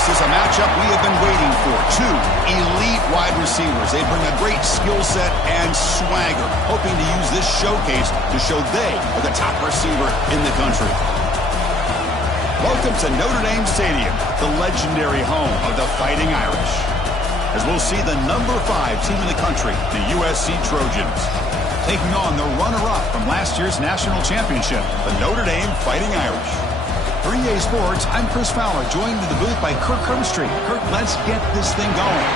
This is a matchup we have been waiting for. Two elite wide receivers. They bring a great skill set and swagger, hoping to use this showcase to show they are the top receiver in the country. Welcome to Notre Dame Stadium, the legendary home of the Fighting Irish, as we'll see the number 5 team in the country, the USC Trojans, taking on the runner-up from last year's national championship, the Notre Dame Fighting Irish. For EA Sports, I'm Chris Fowler, joined in the booth by Kirk Herbstreit. Kirk, let's get this thing going.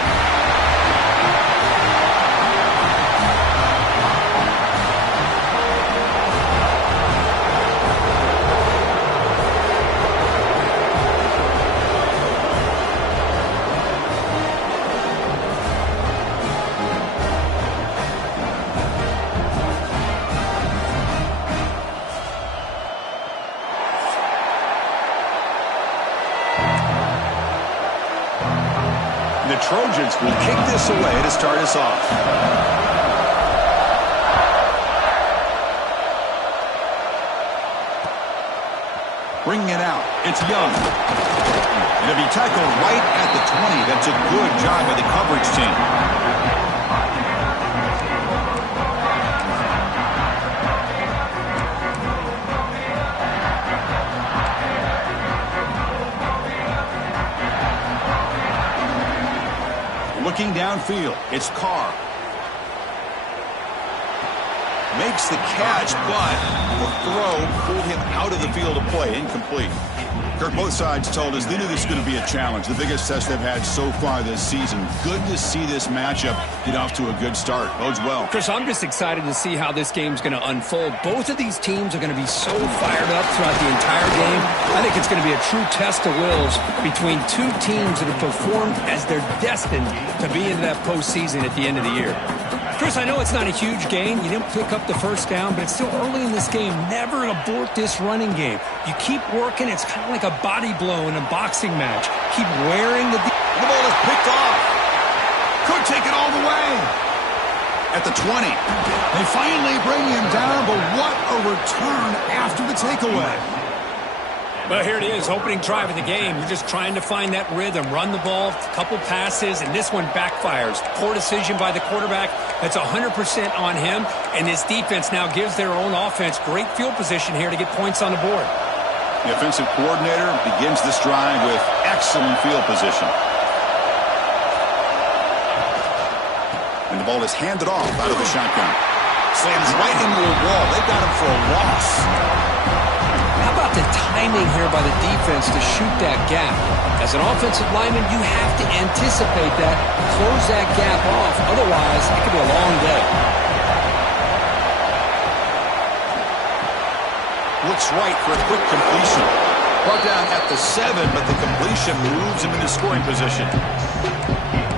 The Trojans will kick this away to start us off. Bringing it out, it's Young. It'll be tackled right at the 20. That's a good job by the coverage team. Looking downfield, it's Carr. Makes the catch, but the throw pulled him out of the field of play, incomplete. Kirk, both sides told us they knew this was going to be a challenge, the biggest test they've had so far this season. Good to see this matchup get off to a good start. Bodes well. Chris, I'm just excited to see how this game's going to unfold. Both of these teams are going to be so fired up throughout the entire game. I think it's going to be a true test of wills between two teams that have performed as they're destined to be in that postseason at the end of the year. Chris, I know it's not a huge gain. You didn't pick up the first down, but it's still early in this game. Never abort this running game. You keep working. It's kind of like a body blow in a boxing match. Keep wearing the ball is picked off. Could take it all the way. At the 20. They finally bring him down, but what a return after the takeaway. Well, here it is, opening drive of the game. You're just trying to find that rhythm, run the ball, a couple passes, and this one backfires. Poor decision by the quarterback. That's 100% on him, and this defense now gives their own offense great field position here to get points on the board. The offensive coordinator begins this drive with excellent field position. And the ball is handed off out of the shotgun. Slams right into the wall. They've got him for a loss. How about the timing here by the defense to shoot that gap? As an offensive lineman, you have to anticipate that, close that gap off. Otherwise, it could be a long day. Looks right for a quick completion. Brought down at the 7, but the completion moves him into scoring position.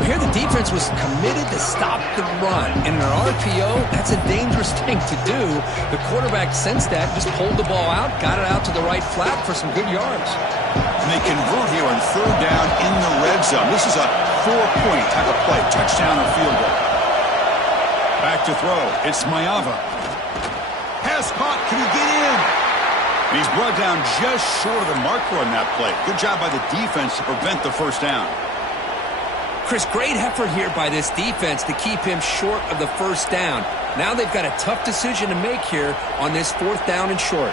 Here the defense was committed to stop the run. In an RPO, that's a dangerous thing to do. The quarterback sensed that, just pulled the ball out, got it out to the right flat for some good yards. And they convert here on 3rd down in the red zone. This is a 4-point type of play, touchdown or field goal. Back to throw. It's Maiava. Pass caught. Can he get in? And he's brought down just short of the marker on that play. Good job by the defense to prevent the first down. Chris, great effort here by this defense to keep him short of the first down. Now they've got a tough decision to make here on this 4th down and short.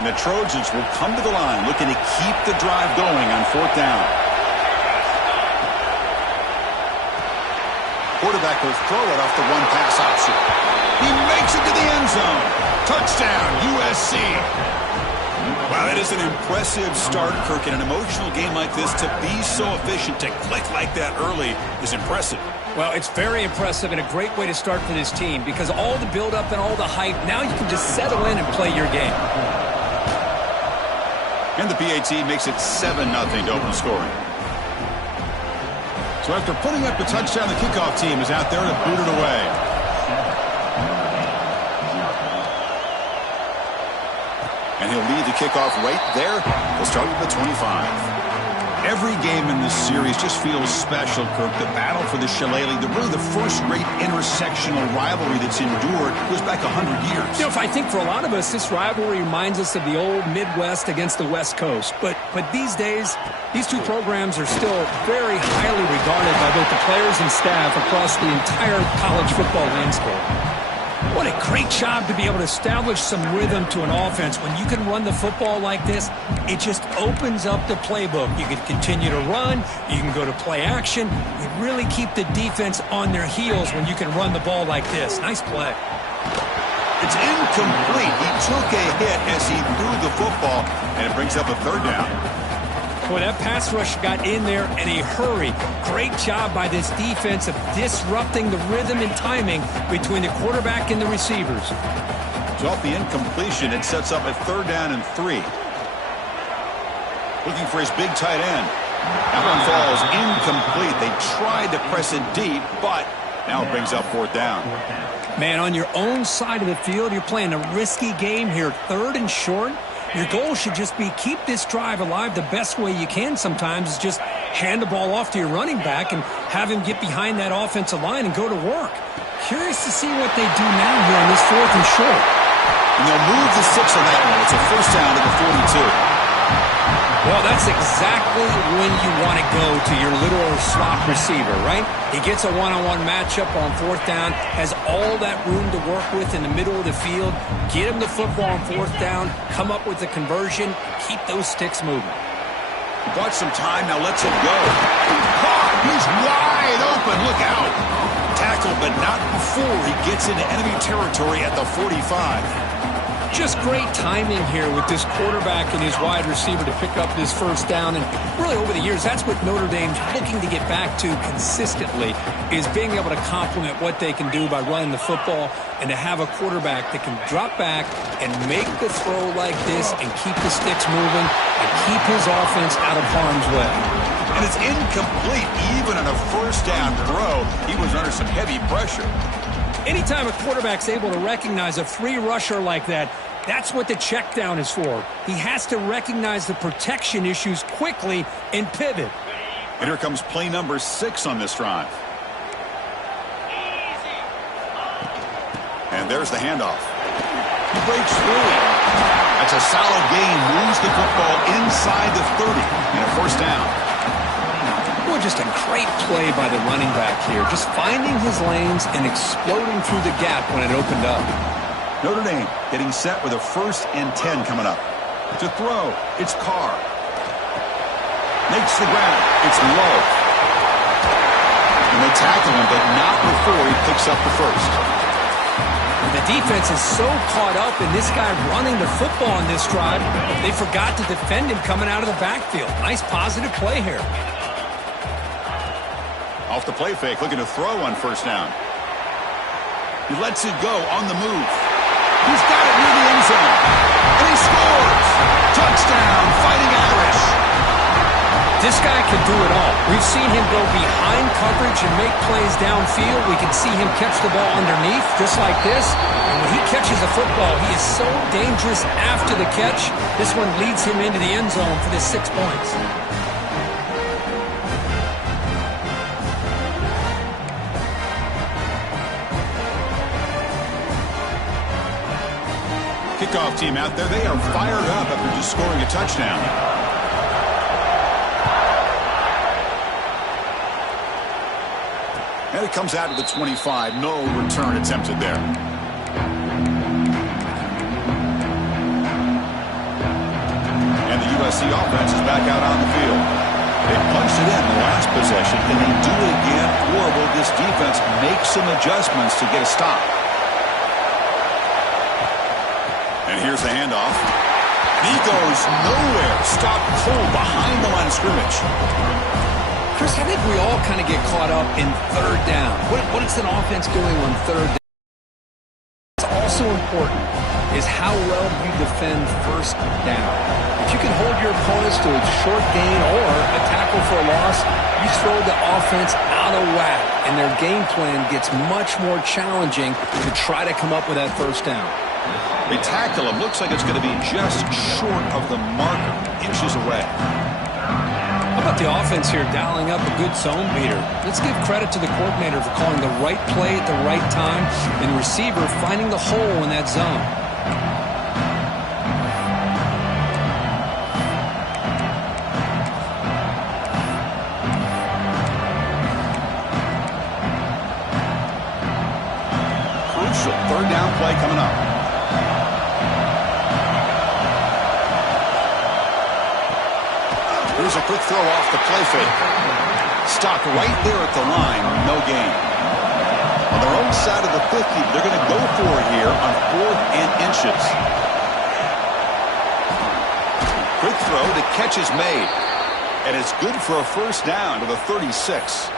And the Trojans will come to the line looking to keep the drive going on 4th down. Quarterback will throw it off the one-pass option. He makes it to the end zone. Touchdown, USC. Wow, that is an impressive start, Kirk. In an emotional game like this, to be so efficient, to click like that early is impressive. Well, it's very impressive and a great way to start for this team because all the build-up and all the hype, now you can just settle in and play your game. And the PAT makes it 7-0 to open scoring. So after putting up the touchdown, the kickoff team is out there to boot it away. And he'll lead the kickoff right there. He'll start with the 25. Every game in this series just feels special, Kirk. The battle for the Shillelagh, really the first great intersectional rivalry that's endured, goes back 100 years. You know, if I think for a lot of us, this rivalry reminds us of the old Midwest against the West Coast. But these days, these two programs are still very highly regarded by both the players and staff across the entire college football landscape. What a great job to be able to establish some rhythm to an offense. When you can run the football like this, it just opens up the playbook. You can continue to run. You can go to play action. You really keep the defense on their heels when you can run the ball like this. Nice play. It's incomplete. He took a hit as he threw the football, and it brings up a third down. Boy, that pass rush got in there in a hurry. Great job by this defense of disrupting the rhythm and timing between the quarterback and the receivers. So off the incompletion, it sets up a 3rd down and 3. Looking for his big tight end. That one falls incomplete. They tried to press it deep, but now it brings up 4th down. Man, on your own side of the field, you're playing a risky game here. 3rd and short. Your goal should just be keep this drive alive the best way you can sometimes is just hand the ball off to your running back and have him get behind that offensive line and go to work. Curious to see what they do now here on this 4th and short. And they'll move the 6 on that one. It's a 1st down to the 42. Well, that's exactly when you want to go to your little slot receiver, right? He gets a one-on-one matchup on 4th down, has all that room to work with in the middle of the field. Get him the football on 4th down, come up with a conversion, keep those sticks moving. He bought some time, now lets it go. He's wide open, look out. Tackle, but not before he gets into enemy territory at the 45. Just great timing here with this quarterback and his wide receiver to pick up this 1st down. And really over the years, that's what Notre Dame's looking to get back to consistently is being able to complement what they can do by running the football and to have a quarterback that can drop back and make the throw like this and keep the sticks moving and keep his offense out of harm's way. And it's incomplete even on a 1st down throw. He was under some heavy pressure. Anytime a quarterback's able to recognize a free rusher like that, that's what the check down is for. He has to recognize the protection issues quickly and pivot. And here comes play number 6 on this drive. And there's the handoff. He breaks through. That's a solid gain. Moves the football inside the 30 and a 1st down. Well, just a great play by the running back here. Just finding his lanes and exploding through the gap when it opened up. Notre Dame getting set with a 1st and 10 coming up. To throw, it's Carr. Makes the ground. It's low. And they tackle him, but not before he picks up the 1st. The defense is so caught up in this guy running the football on this drive, they forgot to defend him coming out of the backfield. Nice positive play here. Off the play fake, looking to throw on 1st down. He lets it go on the move. He's got it near the end zone. And he scores! Touchdown, Fighting Irish. This guy can do it all. We've seen him go behind coverage and make plays downfield. We can see him catch the ball underneath, just like this. And when he catches the football, he is so dangerous after the catch. This one leads him into the end zone for the 6 points. Kickoff team out there, they are fired up after just scoring a touchdown. And it comes out to the 25. No return attempted there. And the USC offense is back out on the field. They punched it in the last possession. Can they do it again, or will this defense make some adjustments to get a stop? And here's the handoff. He goes nowhere. Stopped cold behind the line of scrimmage. Chris, I think we all kind of get caught up in 3rd down. What is an offense doing on 3rd down? What's also important is how well you defend 1st down. If you can hold your opponents to a short gain or a tackle for a loss, you throw the offense out of whack, and their game plan gets much more challenging to try to come up with that 1st down. They tackle him. Looks like it's going to be just short of the marker, inches away. How about the offense here dialing up a good zone beater? Let's give credit to the coordinator for calling the right play at the right time and the receiver finding the hole in that zone. Crucial third down play coming up. Here's a quick throw off the play fake. Stopped right there at the line, no gain. On their own side of the 50, they're going to go for it here on 4th and inches. Quick throw, the catch is made. And it's good for a first down to the 36.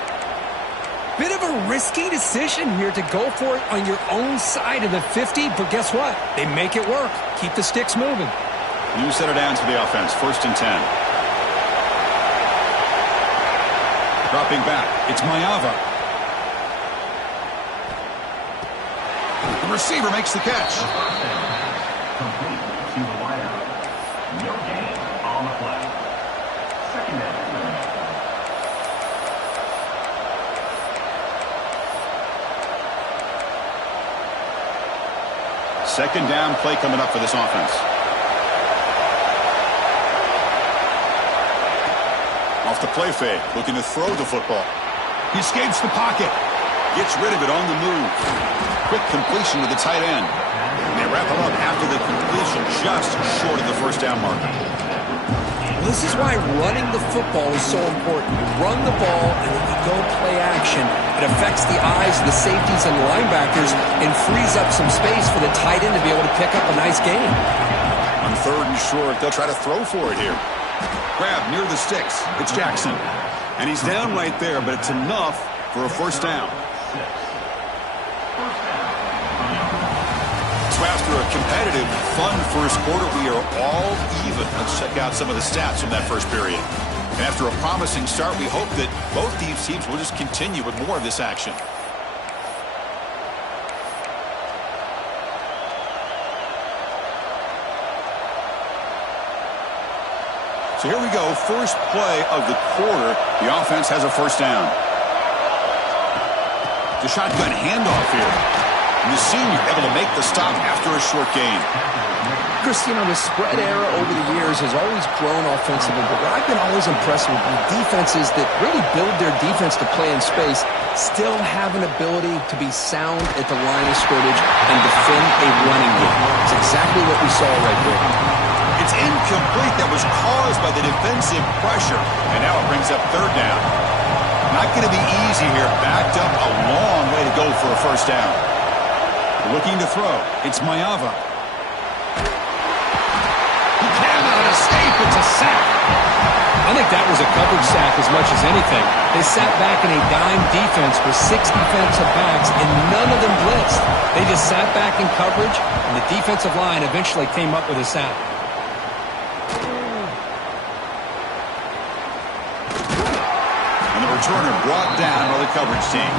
Bit of a risky decision here to go for it on your own side of the 50, but guess what? They make it work. Keep the sticks moving. New center down to the offense, 1st and 10. Dropping back, it's Mayava. The receiver makes the catch. Complete to the wideout. No gain on the play. Second down. Second down play coming up for this offense. Off the play fake, looking to throw the football. He escapes the pocket. Gets rid of it on the move. Quick completion to the tight end. And they wrap him up after the completion, just short of the first down marker. Well, this is why running the football is so important. You run the ball and then you go play action. It affects the eyes of the safeties and linebackers and frees up some space for the tight end to be able to pick up a nice gain. On 3rd and short, they'll try to throw for it here. Grab near the sticks. It's Jackson. And he's down right there, but it's enough for a first down. So after a competitive, fun first quarter, we are all even. Let's check out some of the stats from that first period. And after a promising start, we hope that both these teams will just continue with more of this action. So here we go, first play of the quarter. The offense has a first down. The shotgun handoff here. And the senior able to make the stop after a short gain. Chris, you know, the spread era over the years has always grown offensively, but what I've been always impressed with defenses that really build their defense to play in space still have an ability to be sound at the line of scrimmage and defend a running game. It's exactly what we saw right there. It's incomplete. That was caused by the defensive pressure. And now it brings up 3rd down. Not going to be easy here. Backed up a long way to go for a first down. Looking to throw. It's Mayava. He cannot escape. It's a sack. I think that was a coverage sack as much as anything. They sat back in a dime defense with 6 defensive backs, and none of them blitzed. They just sat back in coverage, and the defensive line eventually came up with a sack. Returner brought down by the coverage team.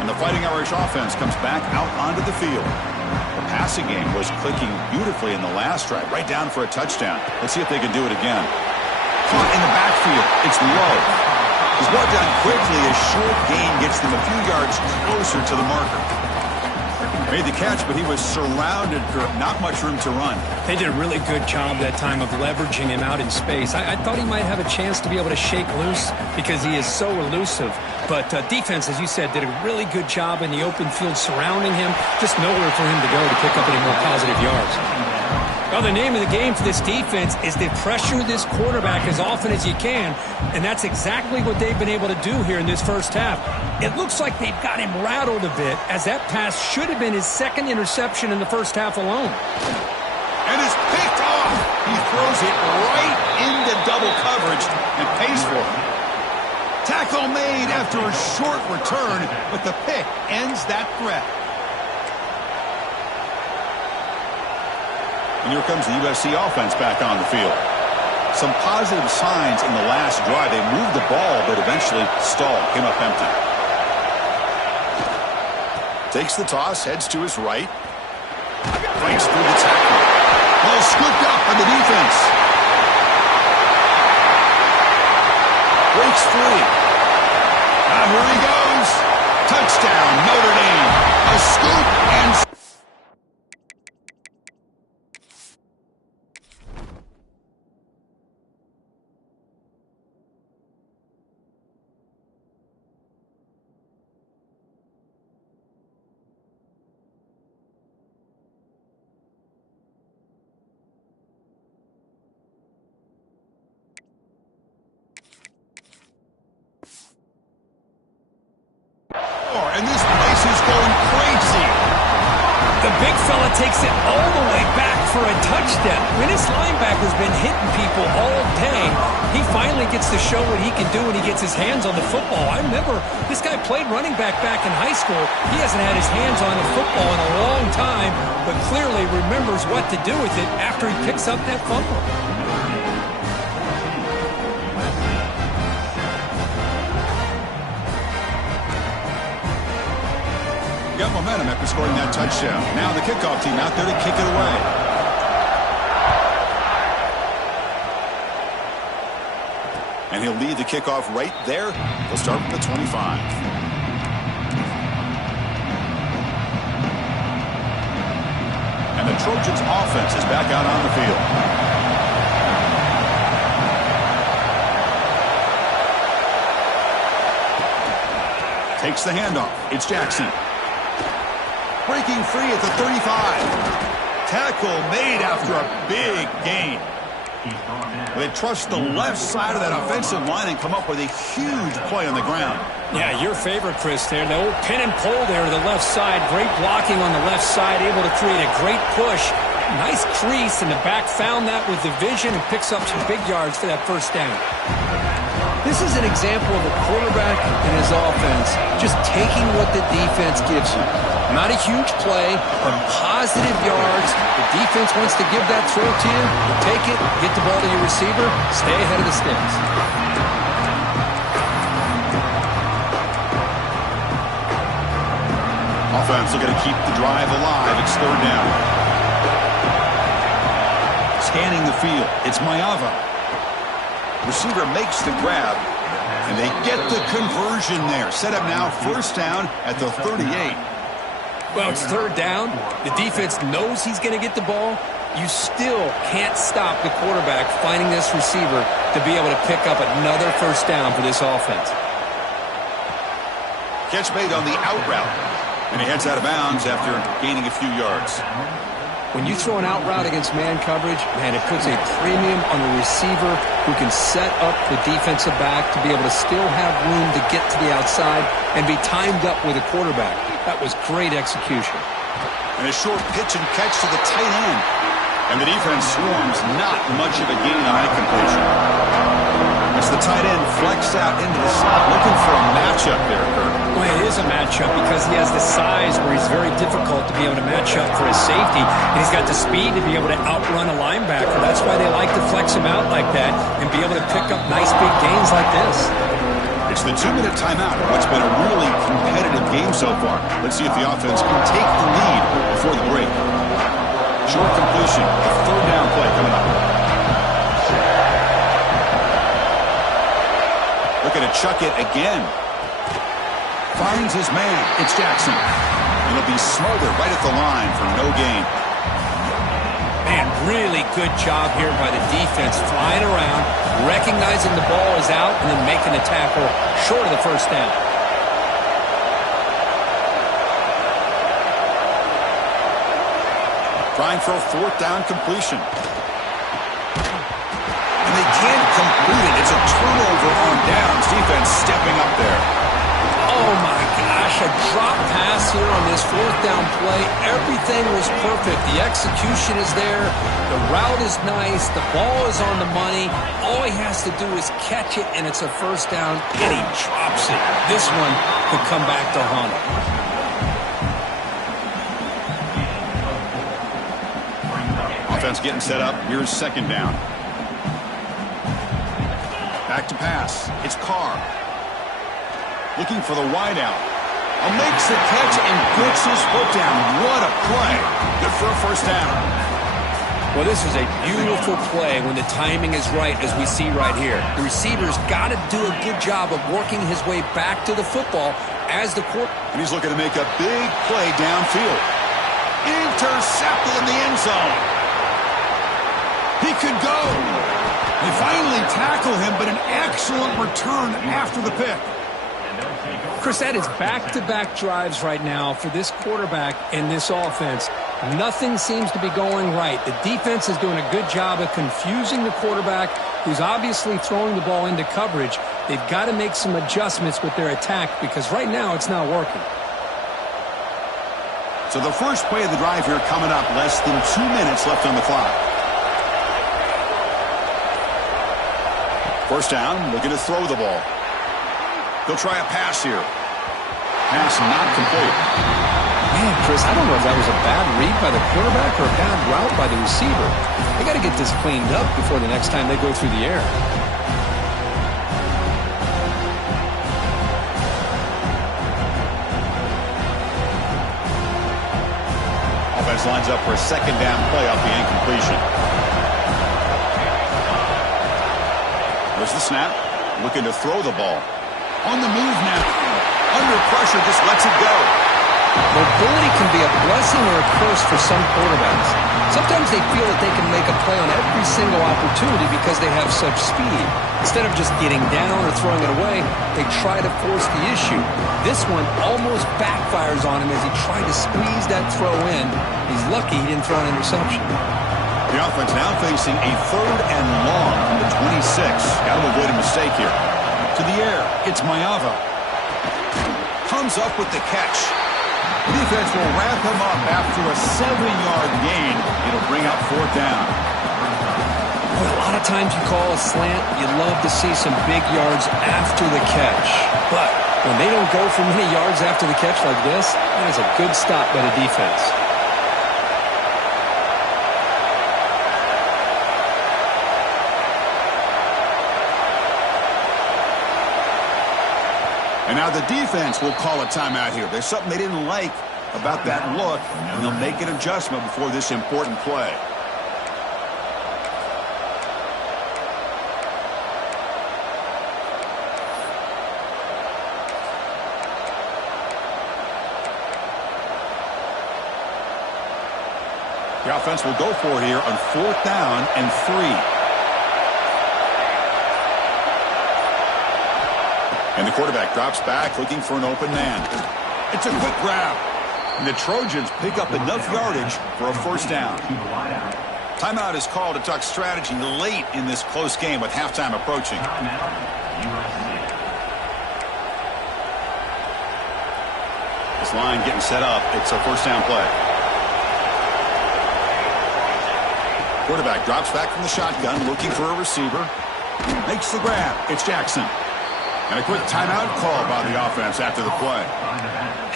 And the Fighting Irish offense comes back out onto the field. The passing game was clicking beautifully in the last drive, right down for a touchdown. Let's see if they can do it again. Caught in the backfield. It's low. He's brought down quickly. A short gain gets them a few yards closer to the marker. Made the catch, but he was surrounded for not much room to run. They did a really good job that time of leveraging him out in space. I thought he might have a chance to be able to shake loose because he is so elusive. But defense, as you said, did a really good job in the open field surrounding him. Just nowhere for him to go to pick up any more positive yards. Well, the name of the game for this defense is to pressure this quarterback as often as you can, and that's exactly what they've been able to do here in this first half. It looks like they've got him rattled a bit, as that pass should have been his 2nd interception in the first half alone. And it's picked off. He throws it right into double coverage and pays for it. Tackle made after a short return, but the pick ends that threat. And here comes the USC offense back on the field. Some positive signs in the last drive. They moved the ball, but eventually stalled, came up empty. Takes the toss, heads to his right. Fights through the tackle. Ball scooped up by the defense. Breaks free. Here he goes. Touchdown, Notre Dame. A scoop and... And this place is going crazy. The big fella takes it all the way back for a touchdown. When his linebacker's been hitting people all day, he finally gets to show what he can do when he gets his hands on the football. I remember this guy played running back in high school. He hasn't had his hands on the football in a long time, but clearly remembers what to do with it after he picks up that fumble. Got momentum after scoring that touchdown. Now the kickoff team out there to kick it away. And he'll lead the kickoff right there. They'll start from the 25. And the Trojans' offense is back out on the field. Takes the handoff. It's Jackson. Breaking free at the 35. Tackle made after a big gain. They trust the left side of that offensive line and come up with a huge play on the ground. Yeah, your favorite, Chris, there. The old pin and pull there to the left side. Great blocking on the left side, able to create a great push. Nice crease, and the back found that with the vision and picks up some big yards for that first down. This is an example of a quarterback and his offense just taking what the defense gives you. Not a huge play, but positive yards. The defense wants to give that throw to you. You take it, get the ball to your receiver, stay ahead of the sticks. Offense looking to keep the drive alive. It's third down. Scanning the field. It's Mayava. Receiver makes the grab, and they get the conversion there. Set up now, first down at the 38. Well, it's third down. The defense knows he's going to get the ball. You still can't stop the quarterback finding this receiver to be able to pick up another first down for this offense. Catch made on the out route, and he heads out of bounds after gaining a few yards. When you throw an out route against man coverage, man, it puts a premium on the receiver who can set up the defensive back to be able to still have room to get to the outside and be timed up with a quarterback. That was great execution. And a short pitch and catch to the tight end. And the defense swarms, not much of a gain on that completion. As the tight end flex out into the slot, looking for a matchup there, Kurt. Well, it is a matchup because he has the size where he's very difficult to be able to match up for his safety. And he's got the speed to be able to outrun a linebacker. That's why they like to flex him out like that and be able to pick up nice big gains like this. It's the 2-minute timeout of what's been a really competitive game so far. Let's see if the offense can take the lead before the break. Short completion, a third down play coming up. Looking to chuck it again. Finds his man. It's Jackson. And he'll be smothered right at the line for no gain. Man, really good job here by the defense, flying around, recognizing the ball is out, and then making the tackle short of the first down. Trying for a fourth down completion. And they can't complete it. It's a turnover on downs. Defense stepping up there. Oh, my gosh, a drop pass here on this fourth down play. Everything was perfect. The execution is there. The route is nice. The ball is on the money. All he has to do is catch it, and it's a first down, and he drops it. This one could come back to haunt him. Offense getting set up. Here's second down. Back to pass. It's Carr. Looking for the wideout. Makes the catch and gets his foot down. What a play. Good for a first down. Well, this is a beautiful play when the timing is right, as we see right here. The receiver's got to do a good job of working his way back to the football as the quarterback. And he's looking to make a big play downfield. Intercepted in the end zone. He could go. They finally tackle him, but an excellent return after the pick. Chris, that is back-to-back drives right now for this quarterback and this offense. Nothing seems to be going right. The defense is doing a good job of confusing the quarterback, who's obviously throwing the ball into coverage. They've got to make some adjustments with their attack because right now it's not working. So the first play of the drive here coming up, less than 2 minutes left on the clock. First down, looking to throw the ball. He'll try a pass here. Pass not complete. Man, Chris, I don't know if that was a bad read by the quarterback or a bad route by the receiver. They got to get this cleaned up before the next time they go through the air. Offense lines up for a second down play off the incompletion. There's the snap. Looking to throw the ball. On the move now. Under pressure, just lets it go. Mobility can be a blessing or a curse for some quarterbacks. Sometimes they feel that they can make a play on every single opportunity because they have such speed. Instead of just getting down or throwing it away, they try to force the issue. This one almost backfires on him as he tried to squeeze that throw in. He's lucky he didn't throw an interception. The offense now facing a 3rd and long from the 26. Got to avoid a mistake here. To the air, it's Maiava. Comes up with the catch. The defense will wrap him up after a 7-yard gain. It'll bring up 4th down. Well, a lot of times you call a slant, you'd love to see some big yards after the catch. But when they don't go for many yards after the catch like this, that is a good stop by the defense. And now the defense will call a timeout here. There's something they didn't like about that look, and they'll make an adjustment before this important play. The offense will go for it here on 4th down and 3. And the quarterback drops back looking for an open man. It's a quick grab. And the Trojans pick up enough yardage for a first down. Timeout is called to talk strategy late in this close game with halftime approaching. This line getting set up. It's a first down play. Quarterback drops back from the shotgun looking for a receiver. Makes the grab. It's Jackson. And a quick timeout call by the offense after the play.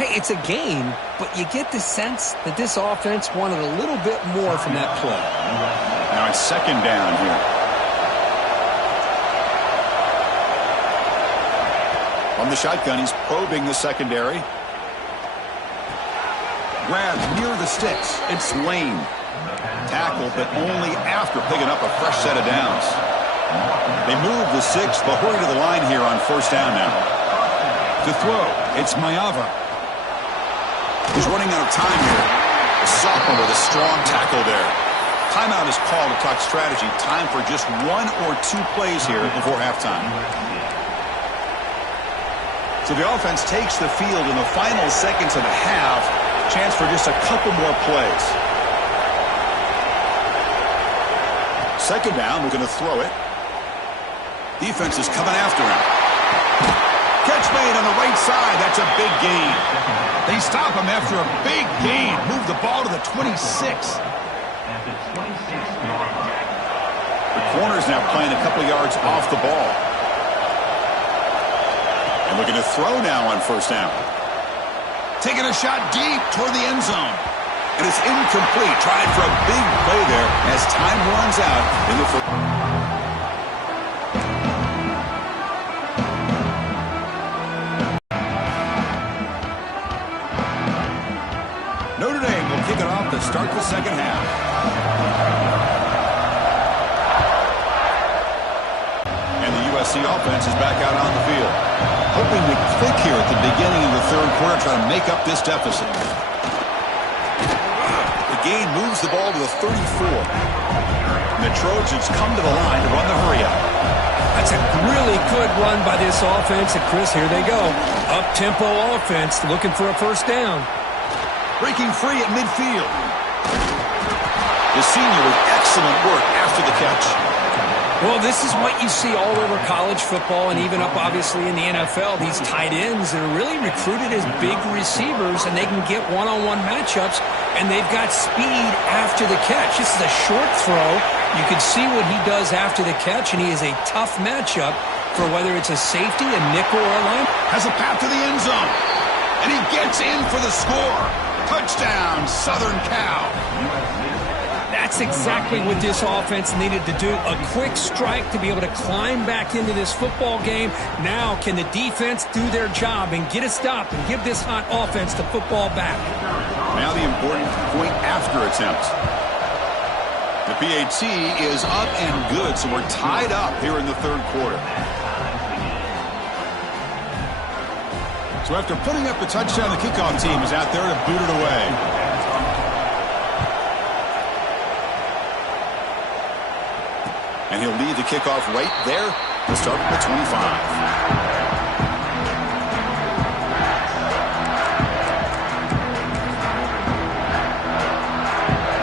Hey, it's a game, but you get the sense that this offense wanted a little bit more from that play. Now it's 2nd down here. From the shotgun, he's probing the secondary. Grab near the sticks. It's Lane. Tackle, but only after picking up a fresh set of downs. They move the 6th, but hurry to the line here on first down now. To throw, it's Maiava. He's running out of time here. The sophomore with a strong tackle there. Timeout is called to talk strategy. Time for just 1 or 2 plays here before halftime. So the offense takes the field in the final seconds of the half. Chance for just a couple more plays. 2nd down, we're going to throw it. Defense is coming after him. Catch made on the right side. That's a big gain. They stop him after a big gain. Move the ball to the 26. The corner's now playing a couple yards off the ball. And looking to throw now on first down. Taking a shot deep toward the end zone. And it's incomplete. Trying for a big play there as time runs out in the first. start the second half. And the USC offense is back out on the field. Hoping to click here at the beginning of the third quarter, trying to make up this deficit. The gain moves the ball to the 34. And the Trojans come to the line to run the hurry-up. That's a really good run by this offense. And, Chris, here they go. Up-tempo offense looking for a first down. Breaking free at midfield. The senior with excellent work after the catch. Well, this is what you see all over college football and even up, obviously, in the NFL. These tight ends that are really recruited as big receivers, and they can get one-on-one matchups, and they've got speed after the catch. This is a short throw. You can see what he does after the catch, and he is a tough matchup for whether it's a safety, a nickel, or a line. Has a path to the end zone. And he gets in for the score. Touchdown, Southern Cal. That's exactly what this offense needed to do. A quick strike to be able to climb back into this football game. Now can the defense do their job and get a stop and give this hot offense the football back? Now the important point after attempt. The PAT is up and good, so we're tied up here in the third quarter. So after putting up the touchdown, the kickoff team is out there to boot it away. And he'll lead the kickoff right there to start at the 25.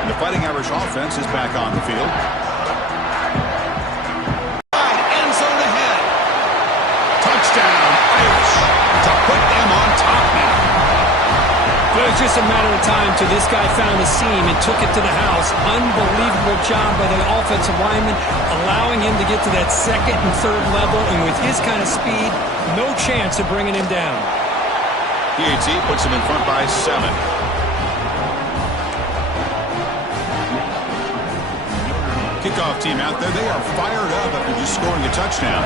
And the Fighting Irish offense is back on the field. End zone ahead. Touchdown, Irish, to put them on top now. But it's just a matter of time till this guy found the seam and took it to the house. Unbelievable job by the offensive lineman, allowing him to get to that second and third level. And with his kind of speed, no chance of bringing him down. PAT puts him in front by 7. Kickoff team out there. They are fired up after just scoring a touchdown.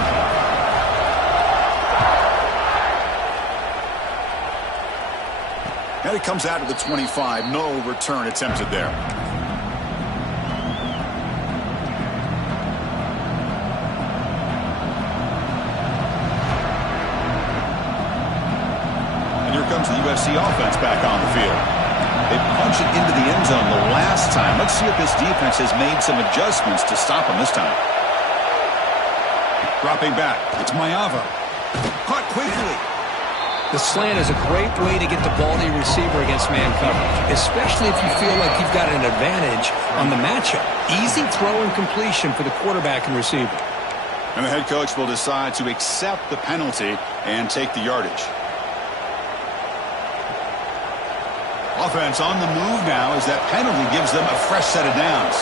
And it comes out of the 25. No return attempted there. And here comes the USC offense back on the field. They punch it into the end zone the last time. Let's see if this defense has made some adjustments to stop them this time. Dropping back. It's Mayava. Caught quickly. The slant is a great way to get the ball to your receiver against man coverage, especially if you feel like you've got an advantage on the matchup. Easy throw and completion for the quarterback and receiver. And the head coach will decide to accept the penalty and take the yardage. Offense on the move now as that penalty gives them a fresh set of downs.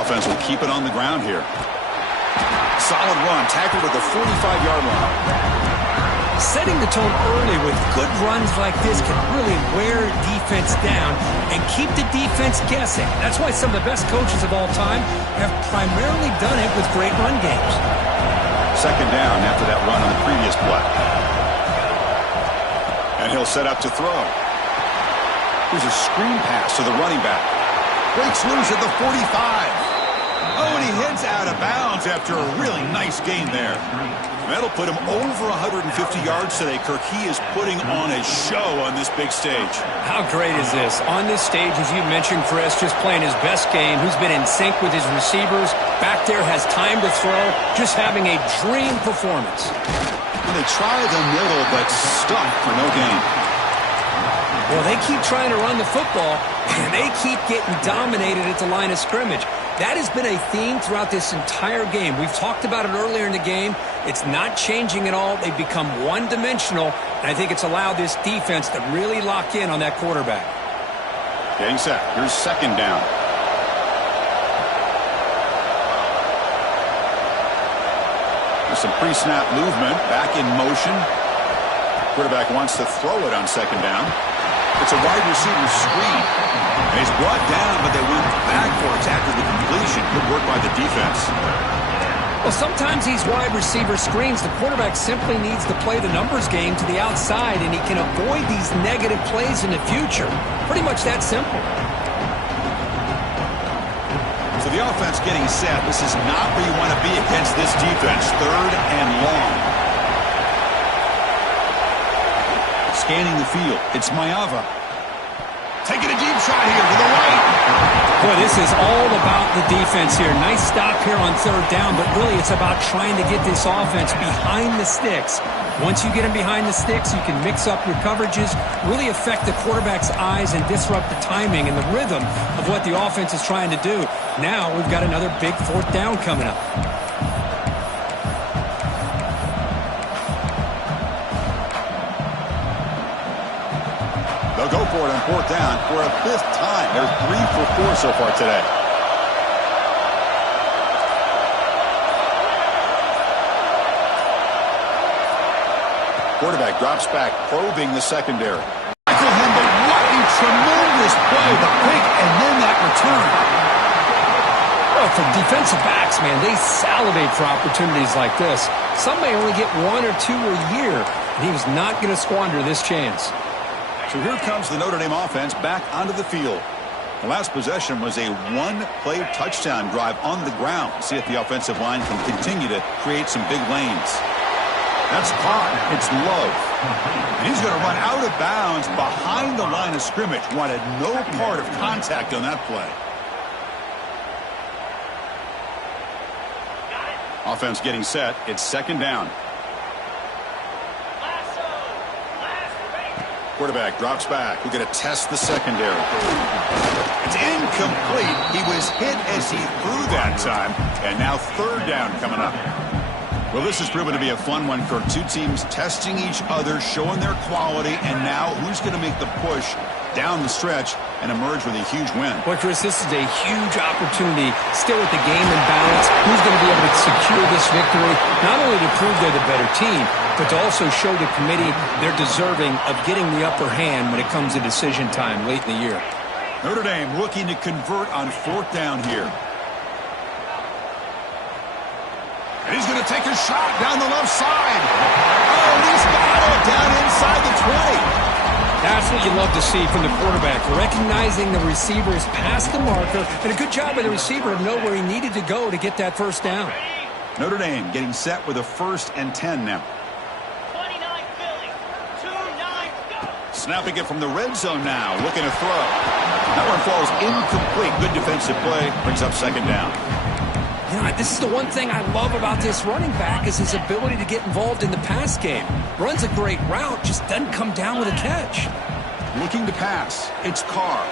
Offense will keep it on the ground here. Solid run, tackled at the 45-yard line. Setting the tone early with good runs like this can really wear defense down and keep the defense guessing. That's why some of the best coaches of all time have primarily done it with great run games. Second down after that run on the previous play. And he'll set up to throw. Here's a screen pass to the running back. Breaks loose at the 45. Oh, and he heads out of bounds after a really nice gain there. That'll put him over 150 yards today, Kirk. He is putting on a show on this big stage. How great is this? On this stage, as you mentioned, Chris, just playing his best game. Who's been in sync with his receivers. Back there, has time to throw. Just having a dream performance. And they try the middle, but stuck for no gain. Well, they keep trying to run the football, and they keep getting dominated at the line of scrimmage. That has been a theme throughout this entire game. We've talked about it earlier in the game. It's not changing at all. They've become one-dimensional, and I think it's allowed this defense to really lock in on that quarterback. Getting set. Here's second down. There's some pre-snap movement. Back in motion. Quarterback wants to throw it on second down. It's a wide receiver screen. And He's brought down, but they went backwards after the completion. Good work by the defense. Well, sometimes these wide receiver screens, the quarterback simply needs to play the numbers game to the outside, and he can avoid these negative plays in the future. Pretty much that simple. So the offense getting set. This is not where you want to be against this defense. 3rd and long. Scanning the field. It's Mayava. Taking a deep shot here to the right. Boy, this is all about the defense here. Nice stop here on 3rd down, but really it's about trying to get this offense behind the sticks. Once you get them behind the sticks, you can mix up your coverages, really affect the quarterback's eyes and disrupt the timing and the rhythm of what the offense is trying to do. Now we've got another big 4th down coming up. They'll go for it on 4th down for a 5th time. They're 3 for 4 so far today. Quarterback drops back, probing the secondary. Tackle him, but what a tremendous play. The pick and then that return. Well, for defensive backs, man, they salivate for opportunities like this. Some may only get 1 or 2 a year, and he was not going to squander this chance. So here comes the Notre Dame offense back onto the field. The last possession was a 1-play touchdown drive on the ground. See if the offensive line can continue to create some big lanes. That's caught. It's Love. And he's going to run out of bounds behind the line of scrimmage. Wanted no part of contact on that play. Offense getting set. It's 2nd down. Quarterback drops back. We're going to test the secondary. It's incomplete. He was hit as he threw that time. And now 3rd down coming up. Well, this has proven to be a fun one for 2 teams testing each other, showing their quality, and now who's going to make the push down the stretch and emerge with a huge win. Boy, Chris, this is a huge opportunity. Still with the game in balance, who's going to be able to secure this victory, not only to prove they're the better team, but to also show the committee they're deserving of getting the upper hand when it comes to decision time late in the year. Notre Dame looking to convert on 4th down here. And he's going to take a shot down the left side. Oh, he's got it down inside the 20. That's what you love to see from the quarterback, recognizing the receiver is past the marker, and a good job by the receiver to know where he needed to go to get that 1st down. Notre Dame getting set with a 1st and 10 now. 29 Philly. 2-9 go. Snapping it from the red zone now, looking to throw. That one falls incomplete. Good defensive play, brings up 2nd down. You know, this is the one thing I love about this running back is his ability to get involved in the pass game. Runs a great route, just doesn't come down with a catch. Looking to pass. It's Carr.